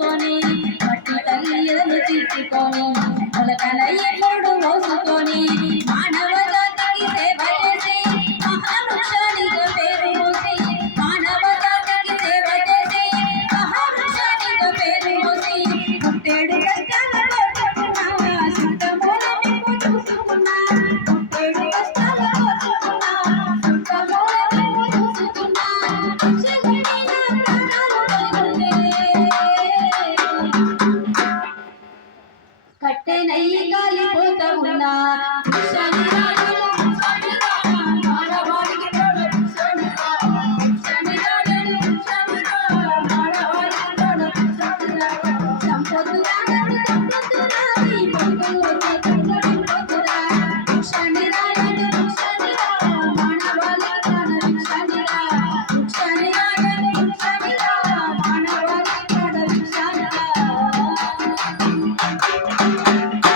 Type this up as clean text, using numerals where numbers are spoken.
మోసుకొని మట్టి తల్లియలను తీర్చుకొని మొలకల ఎప్పుడు మోసుకొని మానవ జాతికి సేవ చేసి మహావృక్షానిగా పేరు మోసి మానవ జాతికి సేవ చేసి మహావృక్షానిగా పేరు మోసి పుట్టేడు కష్టాలలో చెప్పుకున్నా సుఖమూల నిప్పు చూసుకున్నా పుట్టేడు కష్టాలలో చెప్పుకున్నా సుఖమూల నిప్పు చూసుకున్నా